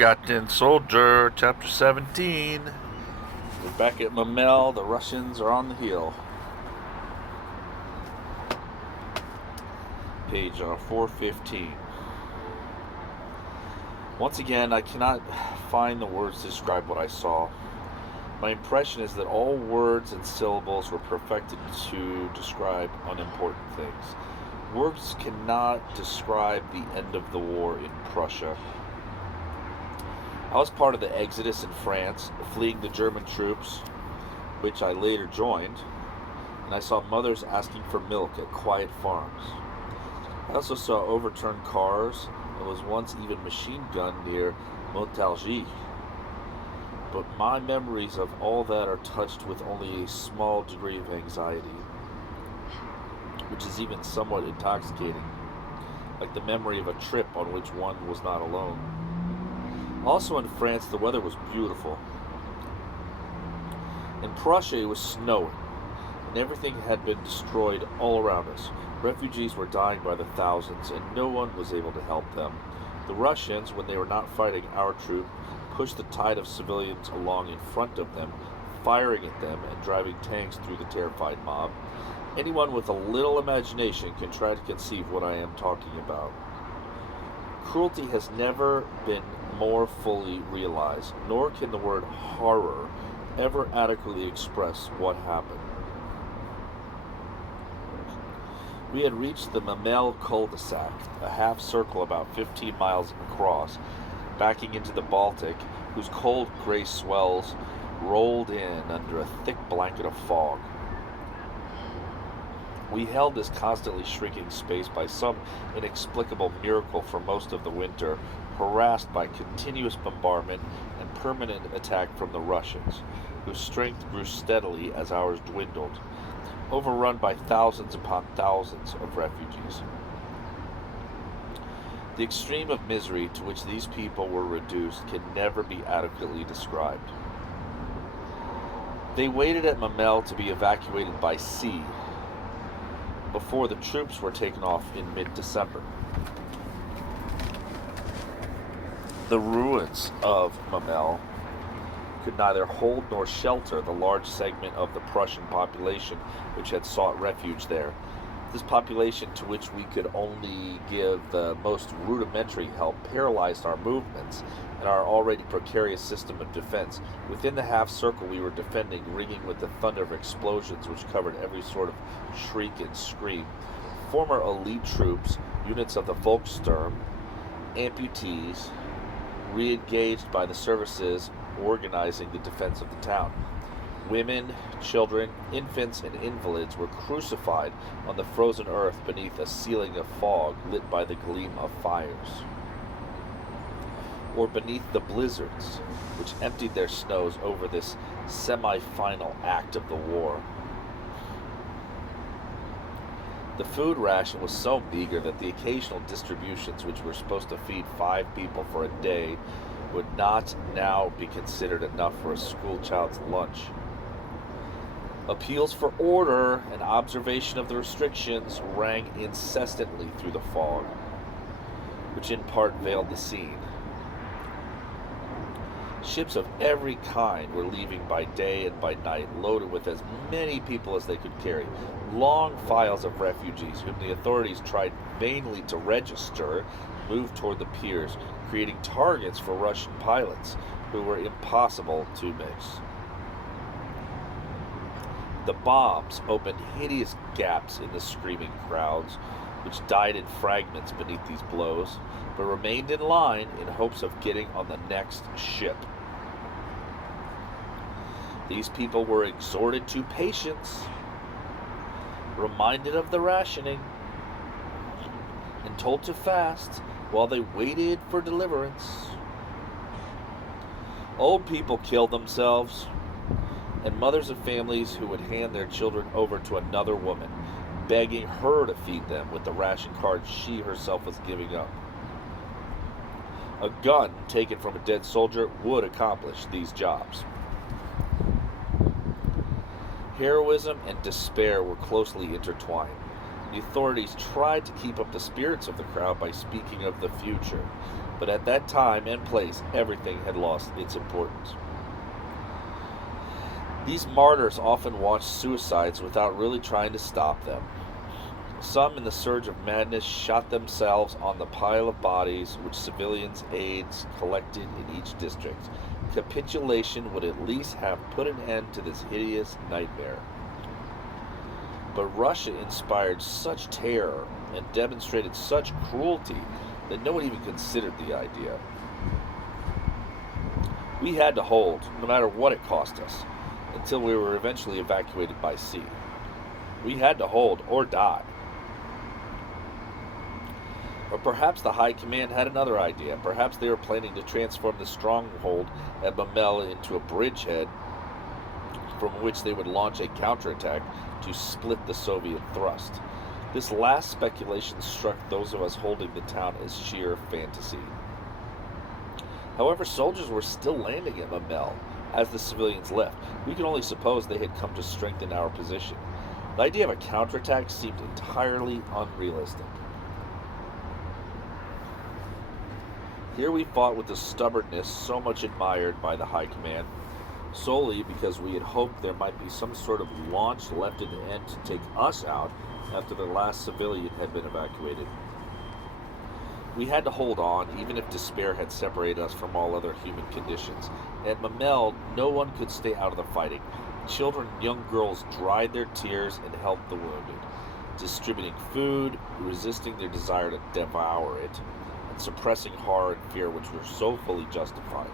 Forgotten Soldier, Chapter 17. We're back at Mamel. The Russians are on the hill. Page 415. Once again, I cannot find the words to describe what I saw. My impression is that all words and syllables were perfected to describe unimportant things. Words cannot describe the end of the war in Prussia. I was part of the exodus in France, fleeing the German troops, which I later joined, and I saw mothers asking for milk at quiet farms. I also saw overturned cars and was once even machine gunned near Montargis. But my memories of all that are touched with only a small degree of anxiety, which is even somewhat intoxicating, like the memory of a trip on which one was not alone. Also in France, the weather was beautiful. In Prussia, it was snowing, and everything had been destroyed all around us. Refugees were dying by the thousands, and no one was able to help them. The Russians, when they were not fighting our troop, pushed the tide of civilians along in front of them, firing at them and driving tanks through the terrified mob. Anyone with a little imagination can try to conceive what I am talking about. Cruelty has never been more fully realized, nor can the word horror ever adequately express what happened. We had reached the Mamel cul-de-sac, a half circle about 15 miles across, backing into the Baltic, whose cold gray swells rolled in under a thick blanket of fog. We held this constantly shrinking space by some inexplicable miracle for most of the winter, harassed by continuous bombardment and permanent attack from the Russians, whose strength grew steadily as ours dwindled, overrun by thousands upon thousands of refugees. The extreme of misery to which these people were reduced can never be adequately described. They waited at Mamel to be evacuated by sea before the troops were taken off in mid-December. The ruins of Mamel could neither hold nor shelter the large segment of the Prussian population which had sought refuge there. This population, to which we could only give the most rudimentary help, paralyzed our movements and our already precarious system of defense. Within the half circle we were defending, ringing with the thunder of explosions which covered every sort of shriek and scream, former elite troops, units of the Volkssturm, amputees, re-engaged by the services organizing the defense of the town. Women, children, infants, and invalids were crucified on the frozen earth beneath a ceiling of fog lit by the gleam of fires, or beneath the blizzards which emptied their snows over this semi-final act of the war. The food ration was so meager that the occasional distributions, which were supposed to feed 5 people for a day, would not now be considered enough for a schoolchild's lunch. Appeals for order and observation of the restrictions rang incessantly through the fog, which in part veiled the scene. Ships of every kind were leaving by day and by night, loaded with as many people as they could carry. Long files of refugees, whom the authorities tried vainly to register, moved toward the piers, creating targets for Russian pilots, who were impossible to miss. The bombs opened hideous gaps in the screaming crowds, which died in fragments beneath these blows, but remained in line in hopes of getting on the next ship. These people were exhorted to patience, reminded of the rationing, and told to fast while they waited for deliverance. Old people killed themselves, and mothers of families who would hand their children over to another woman, begging her to feed them with the ration cards she herself was giving up. A gun taken from a dead soldier would accomplish these jobs. Heroism and despair were closely intertwined. The authorities tried to keep up the spirits of the crowd by speaking of the future. But at that time and place, everything had lost its importance. These martyrs often watched suicides without really trying to stop them. Some, in the surge of madness, shot themselves on the pile of bodies which civilians' aides collected in each district. Capitulation would at least have put an end to this hideous nightmare. But Russia inspired such terror and demonstrated such cruelty that no one even considered the idea. We had to hold, no matter what it cost us, until we were eventually evacuated by sea. We had to hold or die. Or perhaps the High Command had another idea. Perhaps they were planning to transform the stronghold at Mamel into a bridgehead from which they would launch a counterattack to split the Soviet thrust. This last speculation struck those of us holding the town as sheer fantasy. However, soldiers were still landing at Mamel as the civilians left. We could only suppose they had come to strengthen our position. The idea of a counterattack seemed entirely unrealistic. Here we fought with the stubbornness so much admired by the High Command, solely because we had hoped there might be some sort of launch left in the end to take us out after the last civilian had been evacuated. We had to hold on, even if despair had separated us from all other human conditions. At Mamel, no one could stay out of the fighting. Children and young girls dried their tears and helped the wounded, distributing food, resisting their desire to devour it, and suppressing horror and fear which were so fully justified.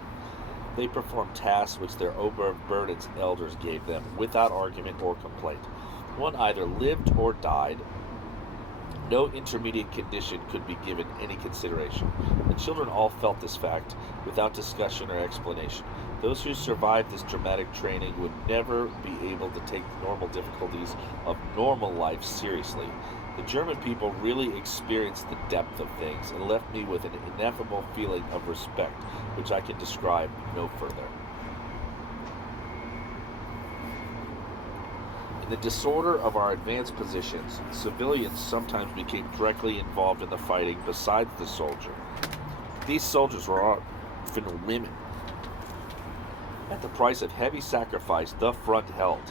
They performed tasks which their overburdened elders gave them, without argument or complaint. One either lived or died. No intermediate condition could be given any consideration. The children all felt this fact, without discussion or explanation. Those who survived this dramatic training would never be able to take the normal difficulties of normal life seriously. The German people really experienced the depth of things and left me with an ineffable feeling of respect, which I can describe no further. In the disorder of our advanced positions, civilians sometimes became directly involved in the fighting besides the soldier. These soldiers were often women. At the price of heavy sacrifice, the front held.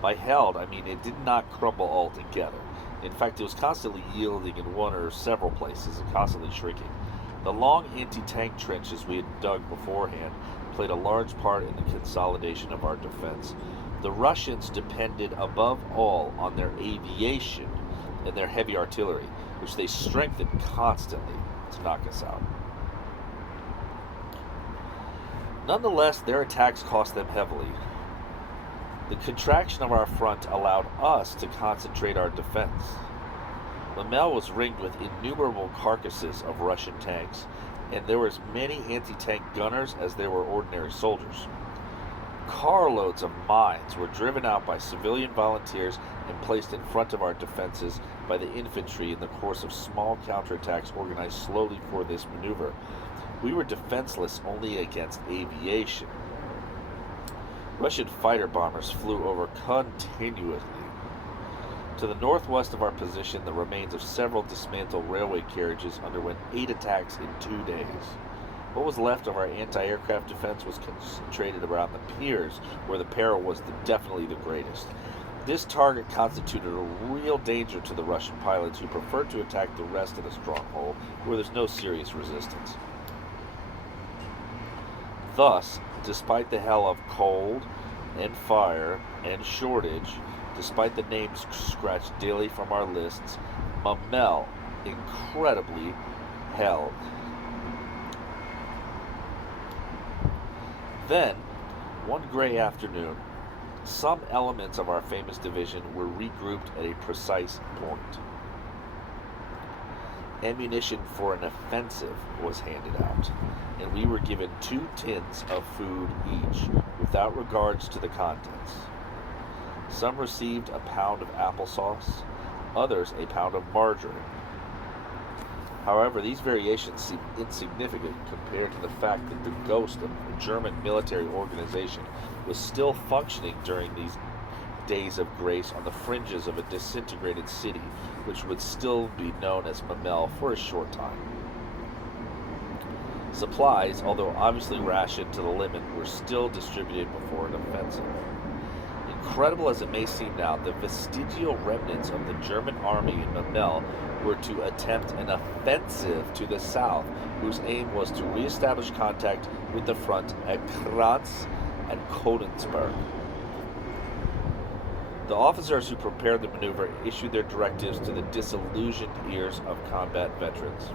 By held, I mean it did not crumble altogether. In fact, it was constantly yielding in one or several places and constantly shrinking. The long anti-tank trenches we had dug beforehand played a large part in the consolidation of our defense. The Russians depended above all on their aviation and their heavy artillery, which they strengthened constantly to knock us out. Nonetheless, their attacks cost them heavily. The contraction of our front allowed us to concentrate our defense. Mamel was ringed with innumerable carcasses of Russian tanks, and there were as many anti-tank gunners as there were ordinary soldiers. Carloads of mines were driven out by civilian volunteers and placed in front of our defenses by the infantry in the course of small counterattacks organized slowly for this maneuver. We were defenseless only against aviation. Russian fighter bombers flew over continuously. To the northwest of our position, the remains of several dismantled railway carriages underwent 8 attacks in 2 days. What was left of our anti-aircraft defense was concentrated around the piers, where the peril was definitely the greatest. This target constituted a real danger to the Russian pilots, who preferred to attack the rest of the stronghold, where there's no serious resistance. Thus, despite the hell of cold and fire and shortage, despite the names scratched daily from our lists, Mamel incredibly held. Then, one gray afternoon, some elements of our famous division were regrouped at a precise point. Ammunition for an offensive was handed out, and we were given 2 tins of food each, without regards to the contents. Some received a pound of applesauce, others a pound of margarine. However, these variations seem insignificant compared to the fact that the ghost of a German military organization was still functioning during these days of grace on the fringes of a disintegrated city, which would still be known as Mamel for a short time. Supplies, although obviously rationed to the limit, were still distributed before an offensive. Incredible as it may seem now, the vestigial remnants of the German army in Memel were to attempt an offensive to the south, whose aim was to reestablish contact with the front at Kranz and Kodensberg. The officers who prepared the maneuver issued their directives to the disillusioned ears of combat veterans.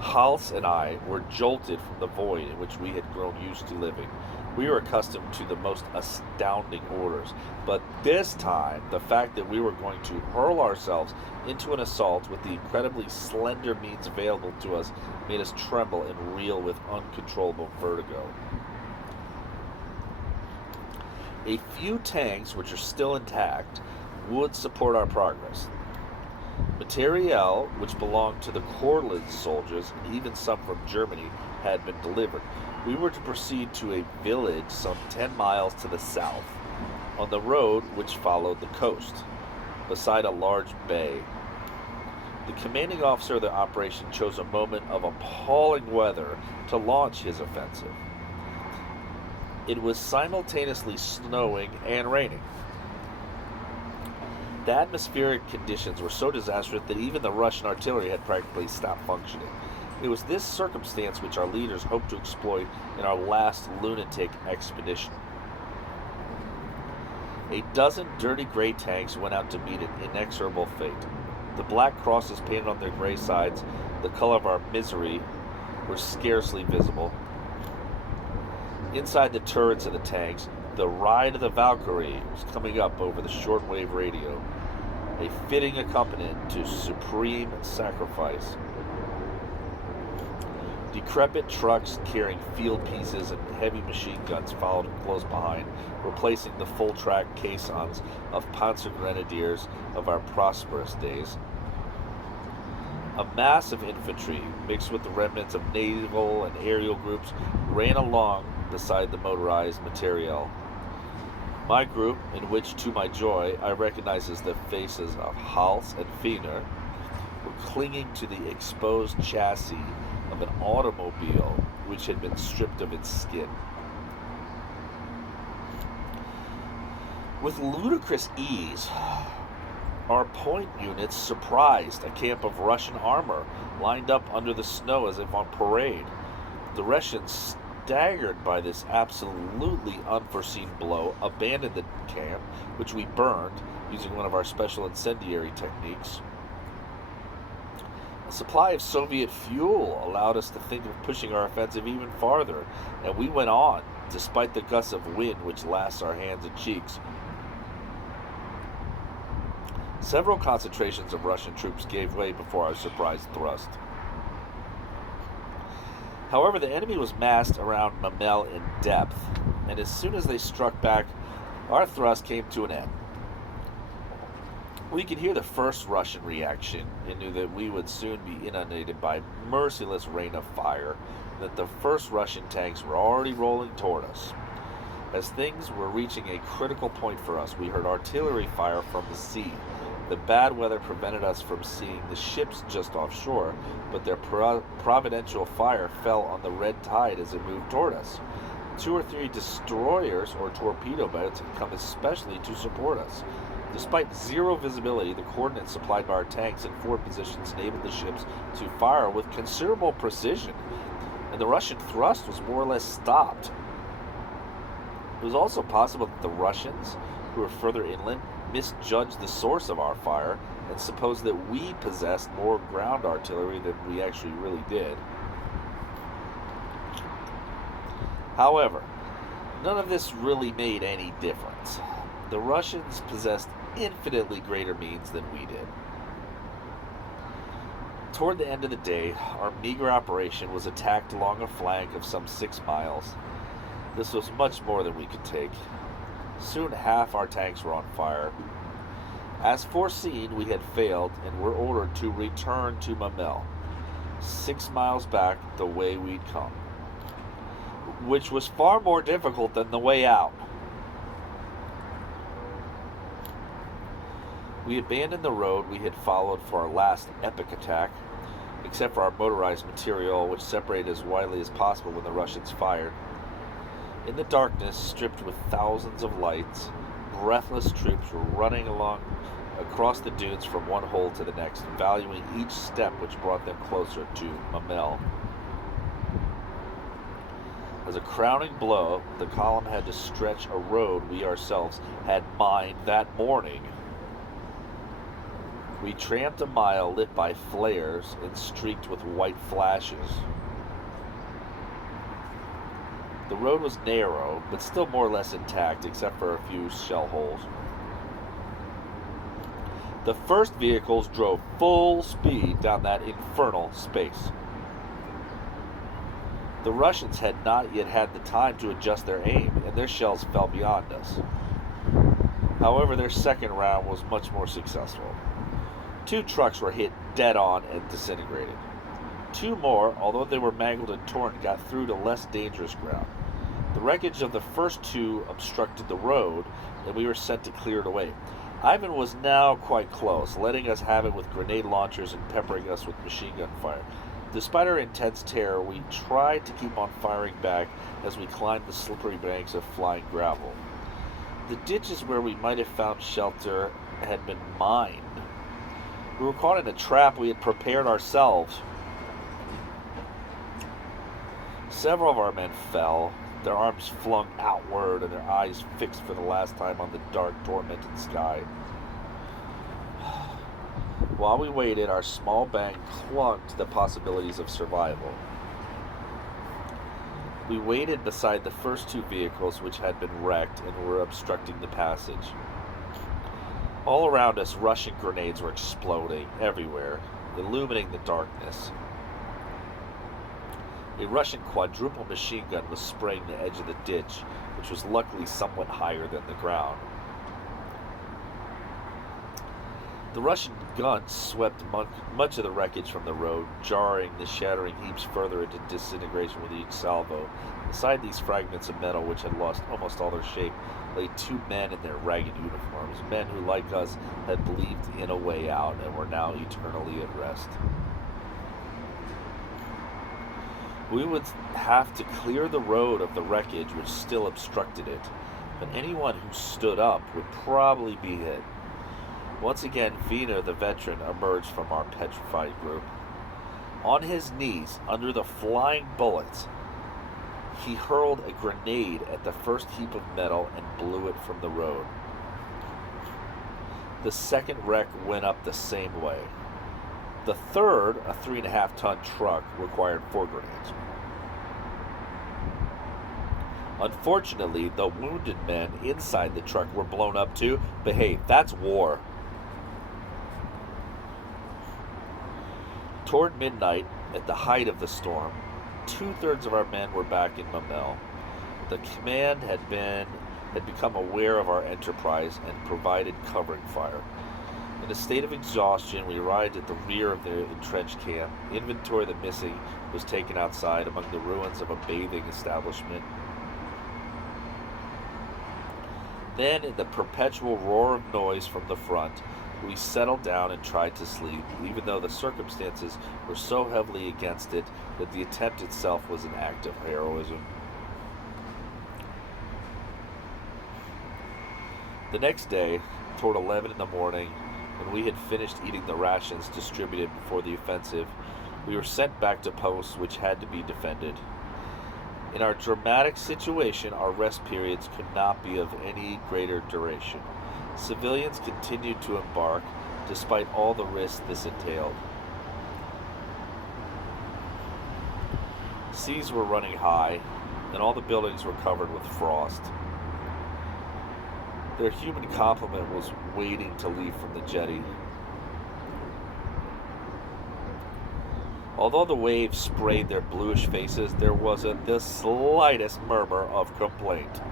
Hals and I were jolted from the void in which we had grown used to living. We were accustomed to the most astounding orders, but this time the fact that we were going to hurl ourselves into an assault with the incredibly slender means available to us made us tremble and reel with uncontrollable vertigo. A few tanks, which are still intact, would support our progress. Materiel, which belonged to the Courland soldiers, and even some from Germany, had been delivered. We were to proceed to a village some 10 miles to the south, on the road which followed the coast, beside a large bay. The commanding officer of the operation chose a moment of appalling weather to launch his offensive. It was simultaneously snowing and raining. The atmospheric conditions were so disastrous that even the Russian artillery had practically stopped functioning. It was this circumstance which our leaders hoped to exploit in our last lunatic expedition. A dozen dirty gray tanks went out to meet an inexorable fate. The black crosses painted on their gray sides, the color of our misery, were scarcely visible. Inside the turrets of the tanks, the Ride of the Valkyrie was coming up over the shortwave radio, a fitting accompaniment to supreme sacrifice. Decrepit trucks carrying field pieces and heavy machine guns followed close behind, replacing the full-track caissons of Panzer Grenadiers of our prosperous days. A mass of infantry, mixed with the remnants of naval and aerial groups, ran along beside the motorized materiel. My group, in which, to my joy, I recognized as the faces of Hals and Fiener, were clinging to the exposed chassis of an automobile which had been stripped of its skin. With ludicrous ease, our point units surprised a camp of Russian armor lined up under the snow as if on parade. The Russians, staggered by this absolutely unforeseen blow, abandoned the camp, which we burned using one of our special incendiary techniques. A supply of Soviet fuel allowed us to think of pushing our offensive even farther, and we went on, despite the gusts of wind which lashed our hands and cheeks. Several concentrations of Russian troops gave way before our surprise thrust. However, the enemy was massed around Memel in depth, and as soon as they struck back, our thrust came to an end. We could hear the first Russian reaction and knew that we would soon be inundated by a merciless rain of fire, and that the first Russian tanks were already rolling toward us. As things were reaching a critical point for us, we heard artillery fire from the sea. The bad weather prevented us from seeing the ships just offshore, but their providential fire fell on the red tide as it moved toward us. 2 or 3 destroyers or torpedo boats had come especially to support us. Despite zero visibility, the coordinates supplied by our tanks in forward positions enabled the ships to fire with considerable precision, and the Russian thrust was more or less stopped. It was also possible that the Russians, who were further inland, misjudged the source of our fire and supposed that we possessed more ground artillery than we actually really did. However, none of this really made any difference. The Russians possessed infinitely greater means than we did. Toward the end of the day, our meager operation was attacked along a flank of some 6 miles. This was much more than we could take. Soon half our tanks were on fire. As foreseen, we had failed and were ordered to return to Memel, 6 miles back the way we'd come, which was far more difficult than the way out. We abandoned the road we had followed for our last epic attack, except for our motorized material, which separated as widely as possible when the Russians fired. In the darkness, stripped with thousands of lights, breathless troops were running along across the dunes from one hole to the next, valuing each step which brought them closer to Mamel. As a crowning blow, the column had to stretch a road we ourselves had mined that morning. We tramped a mile lit by flares and streaked with white flashes. The road was narrow, but still more or less intact, except for a few shell holes. The first vehicles drove full speed down that infernal space. The Russians had not yet had the time to adjust their aim, and their shells fell beyond us. However, their second round was much more successful. 2 trucks were hit dead on and disintegrated. 2 more, although they were mangled and torn, got through to less dangerous ground. The wreckage of the first 2 obstructed the road, and we were sent to clear it away. Ivan was now quite close, letting us have it with grenade launchers and peppering us with machine gun fire. Despite our intense terror, we tried to keep on firing back as we climbed the slippery banks of flying gravel. The ditches where we might have found shelter had been mined. We were caught in a trap we had prepared ourselves. Several of our men fell, their arms flung outward and their eyes fixed for the last time on the dark, tormented sky. While we waited, our small band clung to the possibilities of survival. We waited beside the first 2 vehicles which had been wrecked and were obstructing the passage. All around us, Russian grenades were exploding everywhere, illuminating the darkness. A Russian quadruple machine gun was spraying the edge of the ditch, which was luckily somewhat higher than the ground. The Russian guns swept much of the wreckage from the road, jarring the shattering heaps further into disintegration with each salvo. Beside these fragments of metal, which had lost almost all their shape, lay 2 men in their ragged uniforms, men who, like us, had believed in a way out and were now eternally at rest. We would have to clear the road of the wreckage which still obstructed it, but anyone who stood up would probably be hit. Once again, Wiener, the veteran, emerged from our petrified group. On his knees, under the flying bullets, he hurled a grenade at the first heap of metal and blew it from the road. The second wreck went up the same way. The third, a 3.5-ton truck, required 4 grenades. Unfortunately, the wounded men inside the truck were blown up too, but hey, that's war. Toward midnight, at the height of the storm, 2/3 of our men were back in Mamel. The command had become aware of our enterprise and provided covering fire. In a state of exhaustion, we arrived at the rear of the entrenched camp. Inventory of the missing was taken outside among the ruins of a bathing establishment. Then, in the perpetual roar of noise from the front, we settled down and tried to sleep, even though the circumstances were so heavily against it that the attempt itself was an act of heroism. The next day, toward 11 in the morning, when we had finished eating the rations distributed before the offensive, we were sent back to posts which had to be defended. In our dramatic situation, our rest periods could not be of any greater duration. Civilians continued to embark, despite all the risks this entailed. Seas were running high, and all the buildings were covered with frost. Their human complement was waiting to leave from the jetty. Although the waves sprayed their bluish faces, there wasn't the slightest murmur of complaint.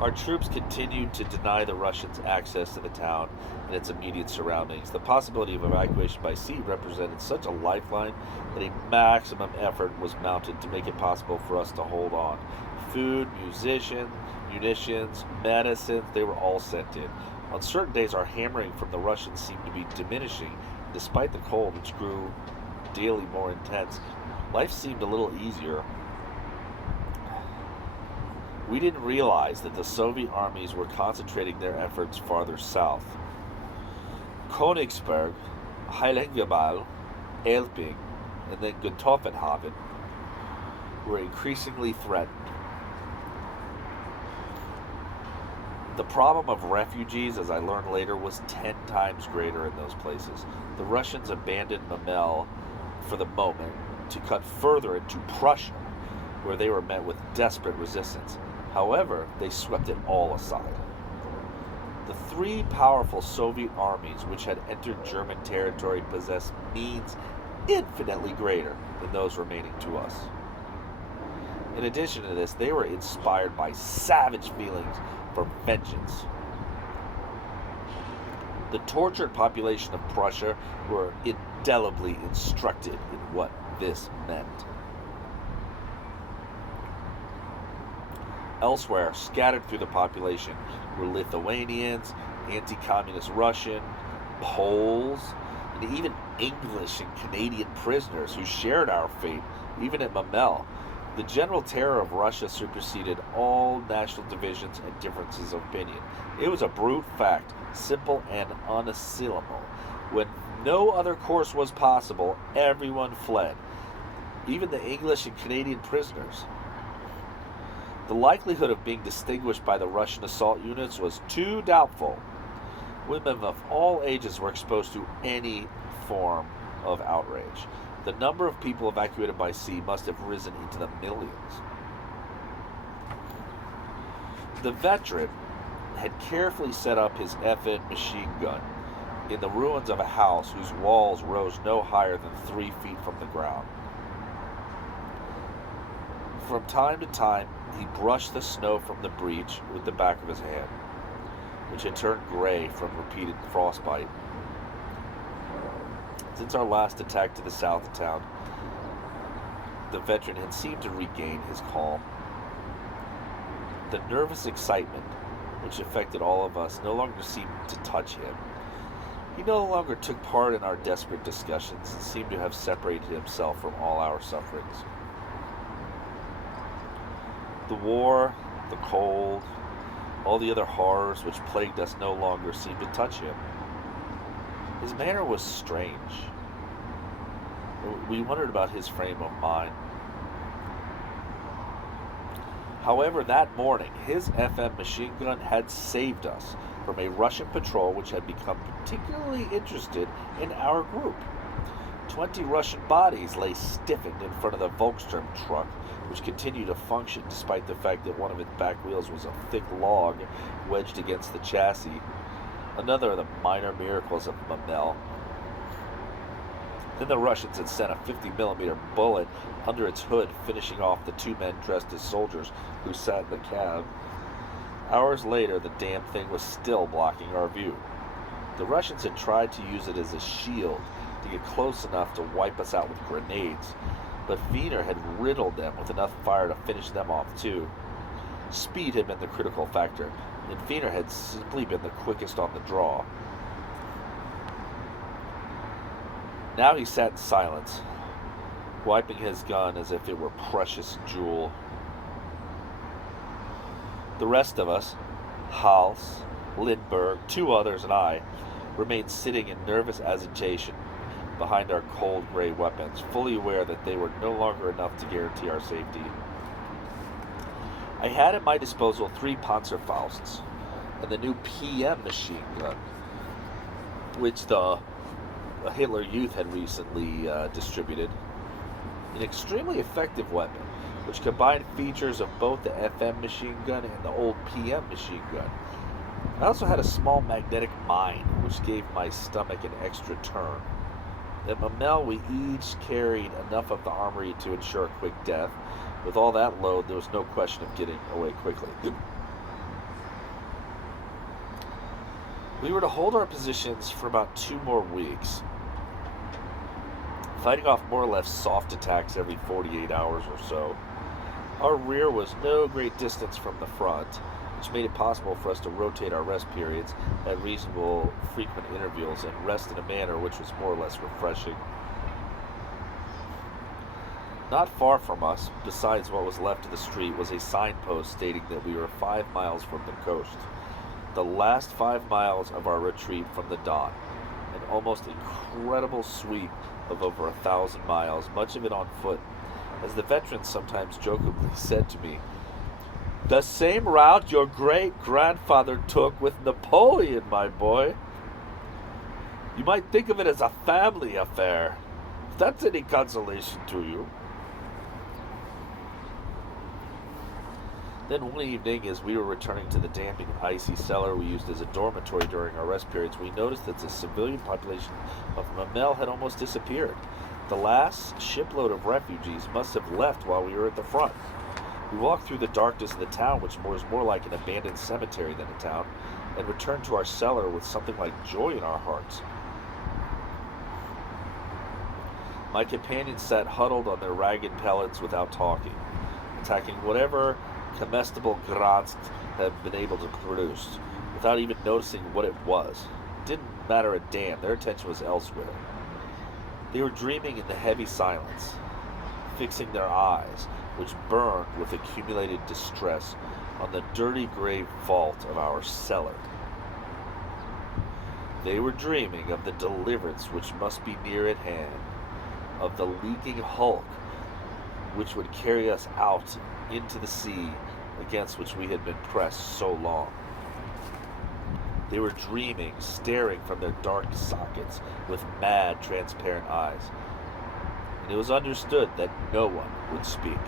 Our troops continued to deny the Russians access to the town and its immediate surroundings. The possibility of evacuation by sea represented such a lifeline that a maximum effort was mounted to make it possible for us to hold on. Food, munitions, medicines, they were all sent in. On certain days, our hammering from the Russians seemed to be diminishing, despite the cold, which grew daily more intense, life seemed a little easier. We didn't realize that the Soviet armies were concentrating their efforts farther south. Königsberg, Heiligendahl, Elbing, and then Gunthofen were increasingly threatened. The problem of refugees, as I learned later, was 10 times greater in those places. The Russians abandoned Memel for the moment to cut further into Prussia, where they were met with desperate resistance. However, they swept it all aside. The three powerful Soviet armies which had entered German territory possessed means infinitely greater than those remaining to us. In addition to this, they were inspired by savage feelings for vengeance. The tortured population of Prussia were indelibly instructed in what this meant. Elsewhere, scattered through the population, were Lithuanians, anti-communist Russian, Poles, and even English and Canadian prisoners who shared our fate, even at Memel. The general terror of Russia superseded all national divisions and differences of opinion. It was a brute fact, simple and unassailable. When no other course was possible, everyone fled, even the English and Canadian prisoners. The likelihood of being distinguished by the Russian assault units was too doubtful. Women of all ages were exposed to any form of outrage. The number of people evacuated by sea must have risen into the millions. The veteran had carefully set up his FN machine gun in the ruins of a house whose walls rose no higher than 3 feet from the ground. From time to time, he brushed the snow from the breach with the back of his hand, which had turned gray from repeated frostbite. Since our last attack to the south of town, the veteran had seemed to regain his calm. The nervous excitement, which affected all of us, no longer seemed to touch him. He no longer took part in our desperate discussions and seemed to have separated himself from all our sufferings. The war, the cold, all the other horrors which plagued us no longer seemed to touch him. His manner was strange. We wondered about his frame of mind. However, that morning, his FM machine gun had saved us from a Russian patrol which had become particularly interested in our group. 20 Russian bodies lay stiffened in front of the Volkssturm truck, which continued to function despite the fact that one of its back wheels was a thick log wedged against the chassis. Another of the minor miracles of Memel. Then the Russians had sent a 50mm bullet under its hood, finishing off the 2 men dressed as soldiers who sat in the cab. Hours later, the damn thing was still blocking our view. The Russians had tried to use it as a shield to get close enough to wipe us out with grenades, but Wiener had riddled them with enough fire to finish them off too. Speed had been the critical factor, and Wiener had simply been the quickest on the draw. Now he sat in silence, wiping his gun as if it were precious jewel. The rest of us, Hals, Lindbergh, 2 others, and I, remained sitting in nervous agitation behind our cold gray weapons, fully aware that they were no longer enough to guarantee our safety. I had at my disposal 3 Panzerfausts and the new PM machine gun, which the Hitler Youth had recently distributed. An extremely effective weapon, which combined features of both the FM machine gun and the old PM machine gun. I also had a small magnetic mine, which gave my stomach an extra turn. At Memel, we each carried enough of the armory to ensure a quick death. With all that load, there was no question of getting away quickly. We were to hold our positions for about 2 more weeks, fighting off more or less soft attacks every 48 hours or so. Our rear was no great distance from the front, which made it possible for us to rotate our rest periods at reasonable frequent intervals and rest in a manner which was more or less refreshing. Not far from us, besides what was left of the street, was a signpost stating that we were 5 miles from the coast. The last 5 miles of our retreat from the dawn, an almost incredible sweep of over 1,000 miles, much of it on foot. As the veterans sometimes jokingly said to me, "The same route your great-grandfather took with Napoleon, my boy. You might think of it as a family affair, if that's any consolation to you." Then one evening, as we were returning to the damp and icy cellar we used as a dormitory during our rest periods, we noticed that the civilian population of Mamel had almost disappeared. The last shipload of refugees must have left while we were at the front. We walked through the darkness of the town, which was more like an abandoned cemetery than a town, and returned to our cellar with something like joy in our hearts. My companions sat huddled on their ragged pellets without talking, attacking whatever comestible Gdansk had been able to produce, without even noticing what it was. It didn't matter a damn. Their attention was elsewhere. They were dreaming in the heavy silence, fixing their eyes, which burned with accumulated distress, on the dirty gray vault of our cellar. They were dreaming of the deliverance which must be near at hand, of the leaking hulk which would carry us out into the sea against which we had been pressed so long. They were dreaming, staring from their dark sockets with mad, transparent eyes. And it was understood that no one would speak.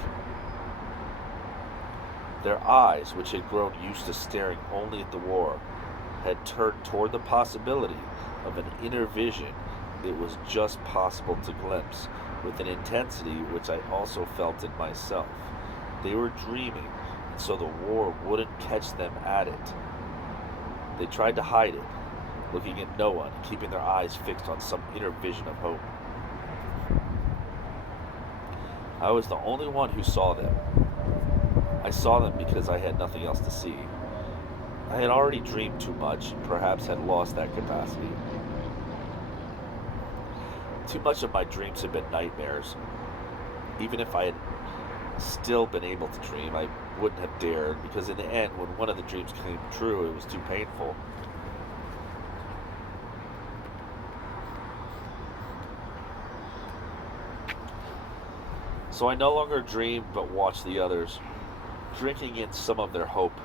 Their eyes, which had grown used to staring only at the war, had turned toward the possibility of an inner vision it was just possible to glimpse, with an intensity which I also felt in myself. They were dreaming, and so the war wouldn't catch them at it. They tried to hide it, looking at no one, keeping their eyes fixed on some inner vision of hope. I was the only one who saw them. I saw them because I had nothing else to see. I had already dreamed too much, and perhaps had lost that capacity. Too much of my dreams had been nightmares. Even if I had still been able to dream, I wouldn't have dared, because in the end, when one of the dreams came true, it was too painful. So I no longer dreamed, but watched the others, drinking in some of their hope,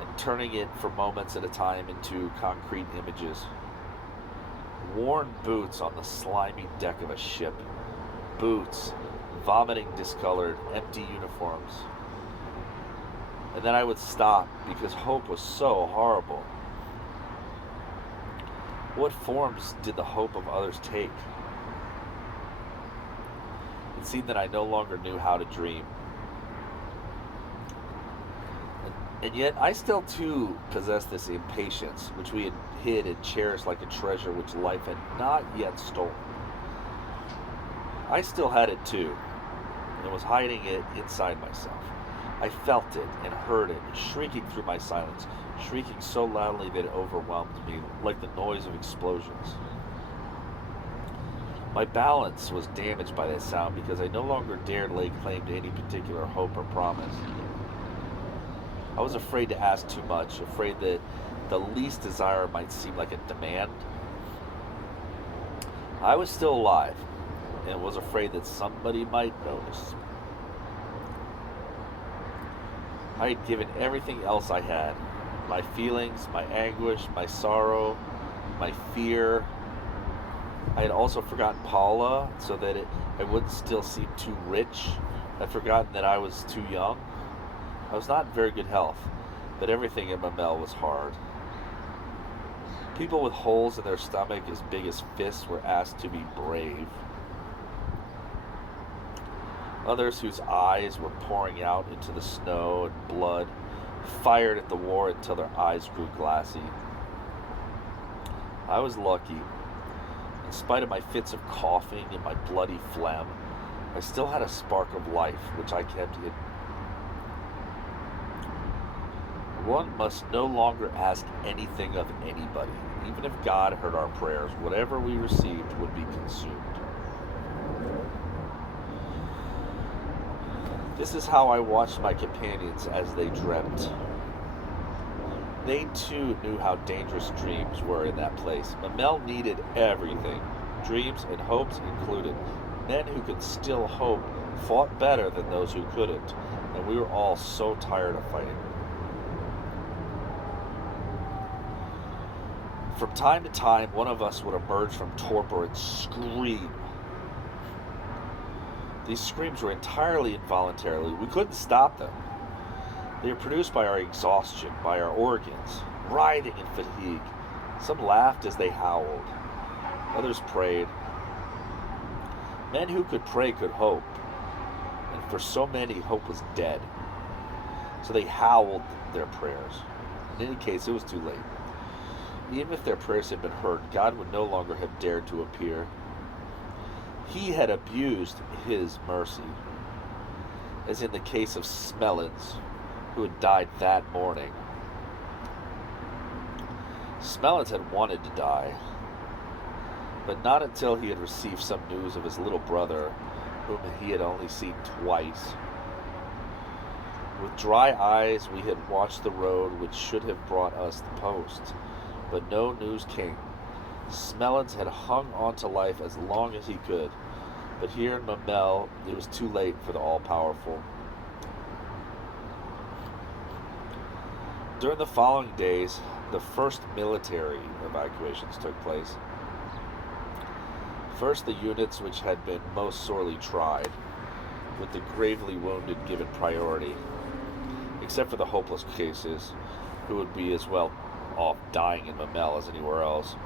and turning it for moments at a time into concrete images. Worn boots on the slimy deck of a ship. Boots, vomiting discolored, empty uniforms. And then I would stop because hope was so horrible. What forms did the hope of others take? It seemed that I no longer knew how to dream. And yet I still too possessed this impatience, which we had hid and cherished like a treasure which life had not yet stolen. I still had it too, and was hiding it inside myself. I felt it and heard it, shrieking through my silence, shrieking so loudly that it overwhelmed me, like the noise of explosions. My balance was damaged by that sound because I no longer dared lay claim to any particular hope or promise. I was afraid to ask too much, afraid that the least desire might seem like a demand. I was still alive, and was afraid that somebody might notice. I had given everything else I had, my feelings, my anguish, my sorrow, my fear. I had also forgotten Paula, so that I wouldn't still seem too rich. I'd forgotten that I was too young. I was not in very good health, but everything in Mamel was hard. People with holes in their stomach as big as fists were asked to be brave. Others whose eyes were pouring out into the snow and blood fired at the war until their eyes grew glassy. I was lucky. In spite of my fits of coughing and my bloody phlegm, I still had a spark of life which I kept hidden. One must no longer ask anything of anybody. Even if God heard our prayers, whatever we received would be consumed. This is how I watched my companions as they dreamt. They too knew how dangerous dreams were in that place. Mamel needed everything, dreams and hopes included. Men who could still hope fought better than those who couldn't, and we were all so tired of fighting. From time to time, one of us would emerge from torpor and scream. These screams were entirely involuntary. We couldn't stop them. They were produced by our exhaustion, by our organs, writhing in fatigue. Some laughed as they howled. Others prayed. Men who could pray could hope. And for so many, hope was dead. So they howled their prayers. In any case, it was too late. Even if their prayers had been heard, God would no longer have dared to appear. He had abused his mercy, as in the case of Smellens, who had died that morning. Smellens had wanted to die, but not until he had received some news of his little brother, whom he had only seen twice. With dry eyes, we had watched the road which should have brought us the post, but no news came. Smellens had hung on to life as long as he could, but here in Mamel, it was too late for the all-powerful. During the following days, the first military evacuations took place. First, the units which had been most sorely tried, with the gravely wounded given priority, except for the hopeless cases, who would be as well off dying in Mamel as anywhere else.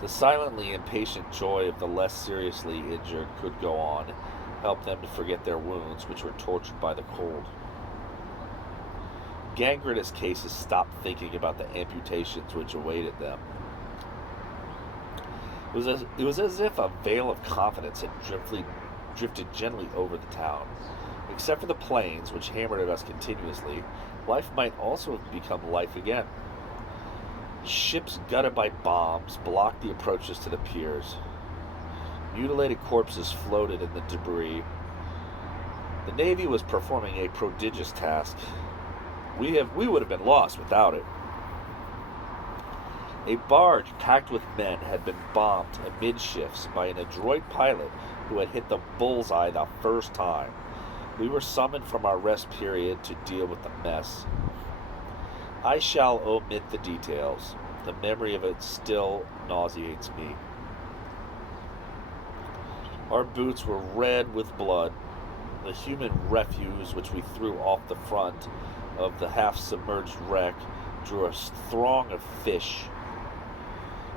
The silently impatient joy of the less seriously injured could go on, help them to forget their wounds, which were tortured by the cold. Gangrenous cases stopped thinking about the amputations which awaited them. It was as if a veil of confidence had drifted gently over the town. Except for the planes, which hammered at us continuously, life might also have become life again. Ships gutted by bombs blocked the approaches to the piers. Mutilated corpses floated in the debris. The Navy was performing a prodigious task. We would have been lost without it. A barge packed with men had been bombed amidships by an adroit pilot who had hit the bullseye the first time. We were summoned from our rest period to deal with the mess. I shall omit the details. The memory of it still nauseates me. Our boots were red with blood. The human refuse which we threw off the front of the half-submerged wreck drew a throng of fish,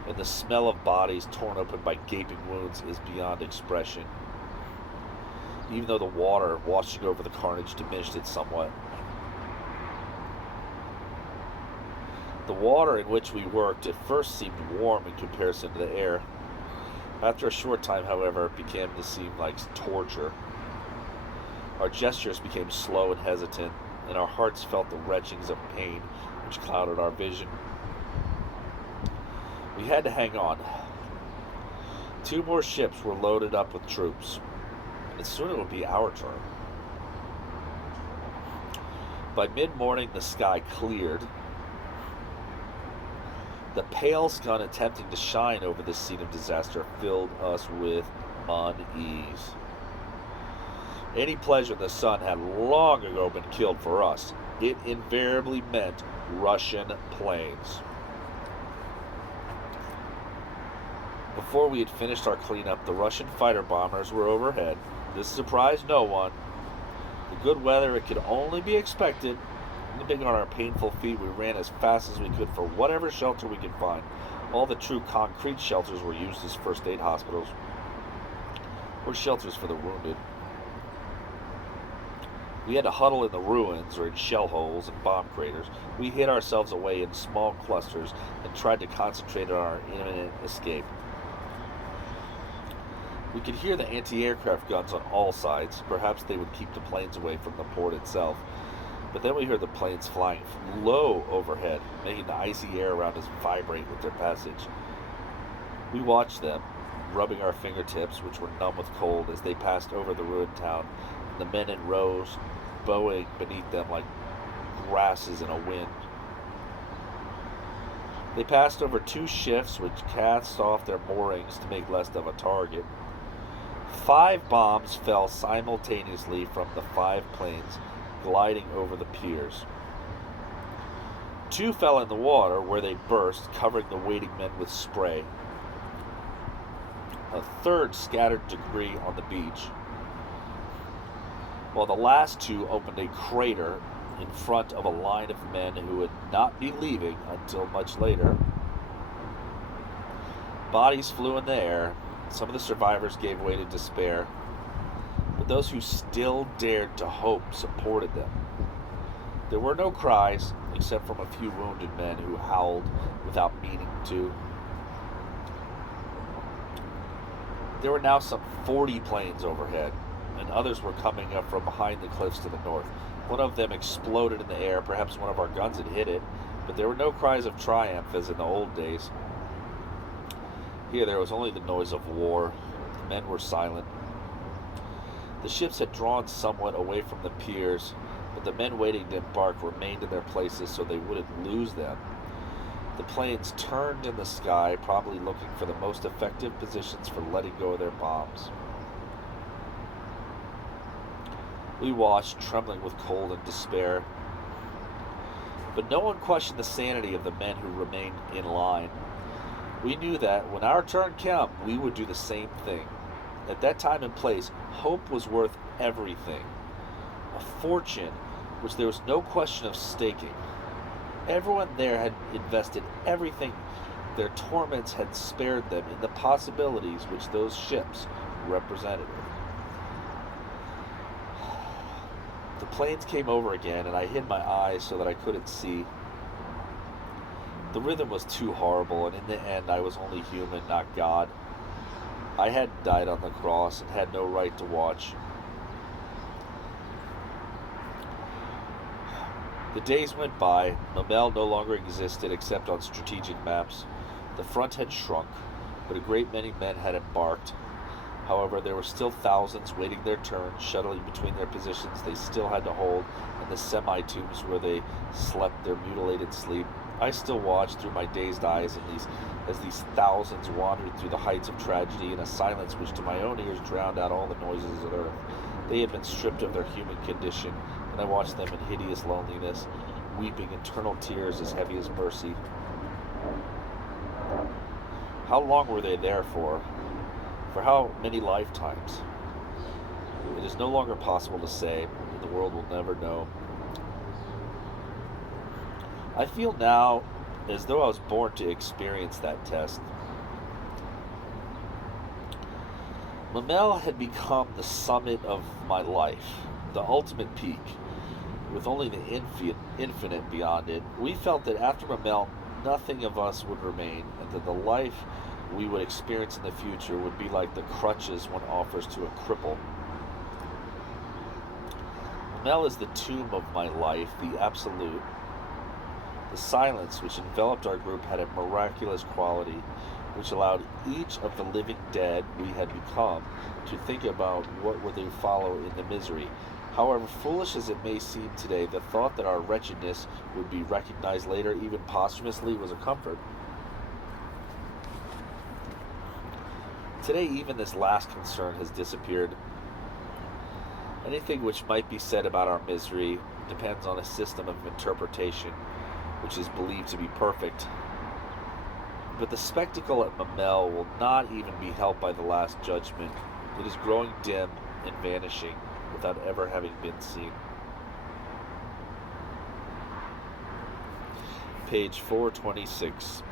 and the smell of bodies torn open by gaping wounds is beyond expression, even though the water washing over the carnage diminished it somewhat. The water in which we worked at first seemed warm in comparison to the air. After a short time, however, it began to seem like torture. Our gestures became slow and hesitant, and our hearts felt the retchings of pain which clouded our vision. We had to hang on. 2 more ships were loaded up with troops, and soon it would be our turn. By mid-morning, the sky cleared. The pale sun attempting to shine over this scene of disaster filled us with unease. Any pleasure the sun had long ago been killed for us. It invariably meant Russian planes. Before we had finished our cleanup, the Russian fighter bombers were overhead. This surprised no one. The good weather, it could only be expected. Limping on our painful feet, we ran as fast as we could for whatever shelter we could find. All the true concrete shelters were used as first aid hospitals, or shelters for the wounded. We had to huddle in the ruins or in shell holes and bomb craters. We hid ourselves away in small clusters and tried to concentrate on our imminent escape. We could hear the anti-aircraft guns on all sides. Perhaps they would keep the planes away from the port itself. But then we heard the planes flying low overhead, making the icy air around us vibrate with their passage. We watched them. rubbing our fingertips, which were numb with cold, as they passed over the ruined town, and the men in rows bowing beneath them like grasses in a wind. They passed over two ships which cast off their moorings to make less of a target. 5 bombs fell simultaneously from the 5 planes gliding over the piers. 2 fell in the water, where they burst, covering the waiting men with spray. A third scattered debris on the beach, while the last 2 opened a crater in front of a line of men who would not be leaving until much later. Bodies flew in the air. Some of the survivors gave way to despair, but those who still dared to hope supported them. There were no cries, except from a few wounded men who howled without meaning to. There were now some 40 planes overhead, and others were coming up from behind the cliffs to the north. One of them exploded in the air. Perhaps one of our guns had hit it, but there were no cries of triumph as in the old days. Here there was only the noise of war. The men were silent. The ships had drawn somewhat away from the piers, but the men waiting to embark remained in their places so they wouldn't lose them. The planes turned in the sky, probably looking for the most effective positions for letting go of their bombs. We watched, trembling with cold and despair. But no one questioned the sanity of the men who remained in line. We knew that when our turn came, we would do the same thing. At that time and place, hope was worth everything. A fortune which there was no question of staking. Everyone there had invested everything their torments had spared them in the possibilities which those ships represented. The planes came over again, and I hid my eyes so that I couldn't see. The rhythm was too horrible, and in the end I was only human, not God. I hadn't died on the cross and had no right to watch. The days went by. Mamel no longer existed except on strategic maps. The front had shrunk, but a great many men had embarked. However, there were still thousands waiting their turn, shuttling between their positions they still had to hold and the semi-tombs where they slept their mutilated sleep. I still watched through my dazed eyes as these thousands wandered through the heights of tragedy in a silence which to my own ears drowned out all the noises of earth. They had been stripped of their human condition, and I watched them in hideous loneliness, weeping eternal tears as heavy as mercy. How long were they there for? For how many lifetimes? It is no longer possible to say, and the world will never know. I feel now as though I was born to experience that test. Mamel had become the summit of my life, the ultimate peak, with only the infinite beyond it. We felt that after Mamel, nothing of us would remain, and that the life we would experience in the future would be like the crutches one offers to a cripple. Mamel is the tomb of my life, the absolute. The silence which enveloped our group had a miraculous quality, which allowed each of the living dead we had become to think about what would they follow in the misery. However foolish as it may seem today, the thought that our wretchedness would be recognized later, even posthumously, was a comfort. Today, even this last concern has disappeared. Anything which might be said about our misery depends on a system of interpretation which is believed to be perfect. But the spectacle at Mamel will not even be helped by the Last Judgment. It is growing dim and vanishing without ever having been seen. Page 426.